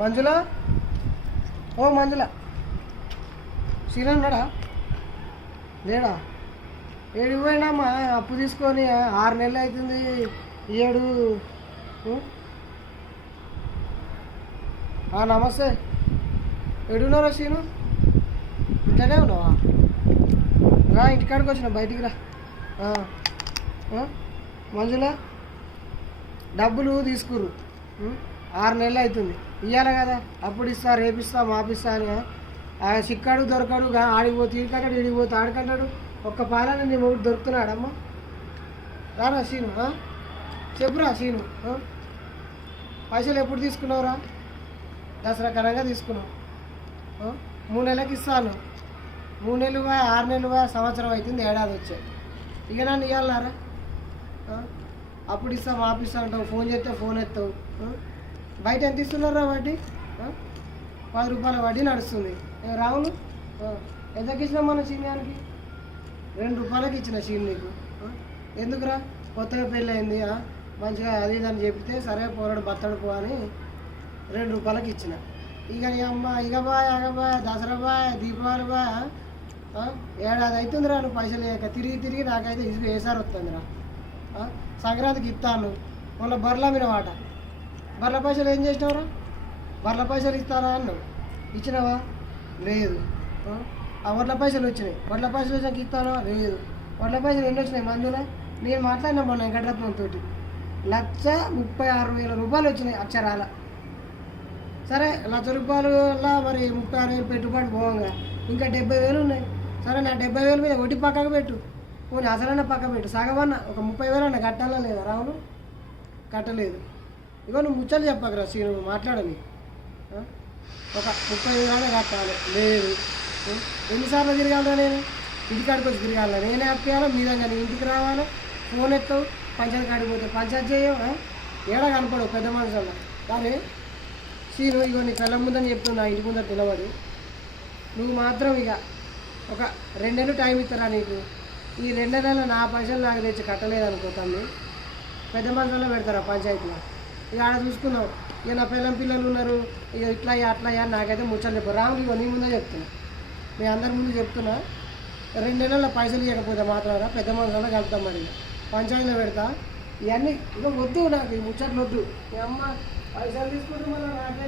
మంజుల, ఓ మంజుల, సీనా ఉన్నాడా? లేడా? ఏడికి పోయినామా? అప్పు తీసుకొని 6 నెలలు అవుతుంది. ఏడు. నమస్తే. ఎడున్నారా సీను? ఇంట్లోనే ఉన్నావా? రా, ఇంటికాడికి వచ్చిన, బయటికి రా. మంజుల, డబ్బులు తీసుకురు. 6 నెలలు అవుతుంది. ఇవ్వాలి కదా, అప్పుడు ఇస్తా, రేపిస్తా, మాపిస్తా అని. చిక్కాడు దొరకడు, ఆడిపోతే ఈడికంటాడు, ఈడిపోతే ఆడికంటాడు. ఒక్క పాలని నీ మొగుడు దొరుకుతున్నాడమ్మా. రారా సీను, చెప్పురా సీను. పైసలు ఎప్పుడు తీసుకున్నావురా? దసరా కరంగా తీసుకున్నావు. 3 నెలలకి ఇస్తాను. 3 నెలలు 6 నెలలు సంవత్సరం అవుతుంది, ఏడాది వచ్చాయి. ఇక నన్ను ఇవ్వాలన్నారా? అప్పుడు ఇస్తా, మాపిస్తా అంటావు, ఫోన్ చేస్తే ఫోన్ ఎత్తావు. బయట ఎంత ఇస్తున్నారా వడ్డీ? 10 రూపాయల వడ్డీ నడుస్తుంది. రావులు ఎంతకి ఇచ్చినా మన సీనియానికి? 2 రూపాయలకి ఇచ్చిన సీన్ నీకు. ఎందుకురా? కొత్తగా పెళ్ళి అయింది, మంచిగా అది ఇది అని చెప్తే సరే పోరాడు బత్తడు పో అని 2 రూపాయలకి ఇచ్చిన. ఇక నీ అమ్మ ఇక బాయ్, అగబాయ్, దసరా బాయ్, దీపావళి బాయ్, ఏడాది అవుతుందిరా నువ్వు పైసలు లేక. తిరిగి తిరిగి నాకైతే ఇసుకు వేసారి వస్తుందిరా. సంక్రాంతికి ఇస్తాను, మొన్న బర్రెల మీద మాట. బర్రెల పైసలు ఏం చేసినావురా? బర్రెల పైసలు ఇస్తారా అన్నావు, ఇచ్చినావా? లేదు. ఆ వడ్ల పైసలు వచ్చినాయి, వడ్ల పైసలు వచ్చాక ఇస్తానా? లేదు. వడ్ల పైసలు ఎన్ని వచ్చినాయి మందుల? నేను మాట్లాడినా మొన్న వెంకటరత్నంతో, 1,36,000 రూపాయలు వచ్చినాయి అక్షరాల. సరే, 1,00,000 రూపాయల మరి 36,000 పెట్టుబడి పోగా ఇంకా 70,000 ఉన్నాయి. సరే, నా 70,000 మీద వడ్డీ పక్కకు పెట్టు, పోనీ అసలన్నా పక్క పెట్టు. సగమన్నా ఒక 30,000 అన్న కట్టాలా లేదా? రావును కట్టలేదు. ఇగో నువ్వు ముచ్చలు చెప్పకరా సీను, మాట్లాడని. ఒక 30,000 కట్టాలి. లేదు. ఎన్నిసార్లు తిరగాలరా నేను? ఇంటికాడికి వచ్చి తిరగాల, నేనే అప్పేయాలా మీద? కానీ ఇంటికి రావాలి, ఫోన్ ఎత్తావు, పంచాయతీ కాడికి పోతే పంచాయతీ చేయవు. ఏడా కనపడవు పెద్ద మనుషులు. కానీ సీను, ఇగో నీ కళ్ళ ముందని చెప్తున్నా, ఇంటి ముందర నిలబడి. నువ్వు మాత్రం ఇక ఒక 2 నెలలు టైం ఇస్తారా నీకు? ఈ 2 నెలలు నా పైసలు నాకు తెచ్చి కట్టలేదనుకోతాను, పెద్ద మనుషుల్లో పెడతారా పంచాయతీలో? ఇక ఆడ చూసుకున్నావు. ఇక నా పిల్లలు ఉన్నారు, ఇక ఇట్లా అట్లా అని నాకైతే ముచ్చలు చెప్పారు. రాములు ఇక నీ ముందే చెప్తున్నా, మీ అందరి ముందు చెప్తున్నా. 2 నెలల పైసలు ఇవ్వకపోతే మాత్రం పెద్ద మనుషుల్లో కలుపుతాం. మరి పంచాయతీలో పెడతా. ఇవన్నీ ఇక వద్దు, నాకు ఈ ముచ్చట్లు వద్దు. మీ అమ్మ పైసలు తీసుకుంటే మళ్ళీ నాకే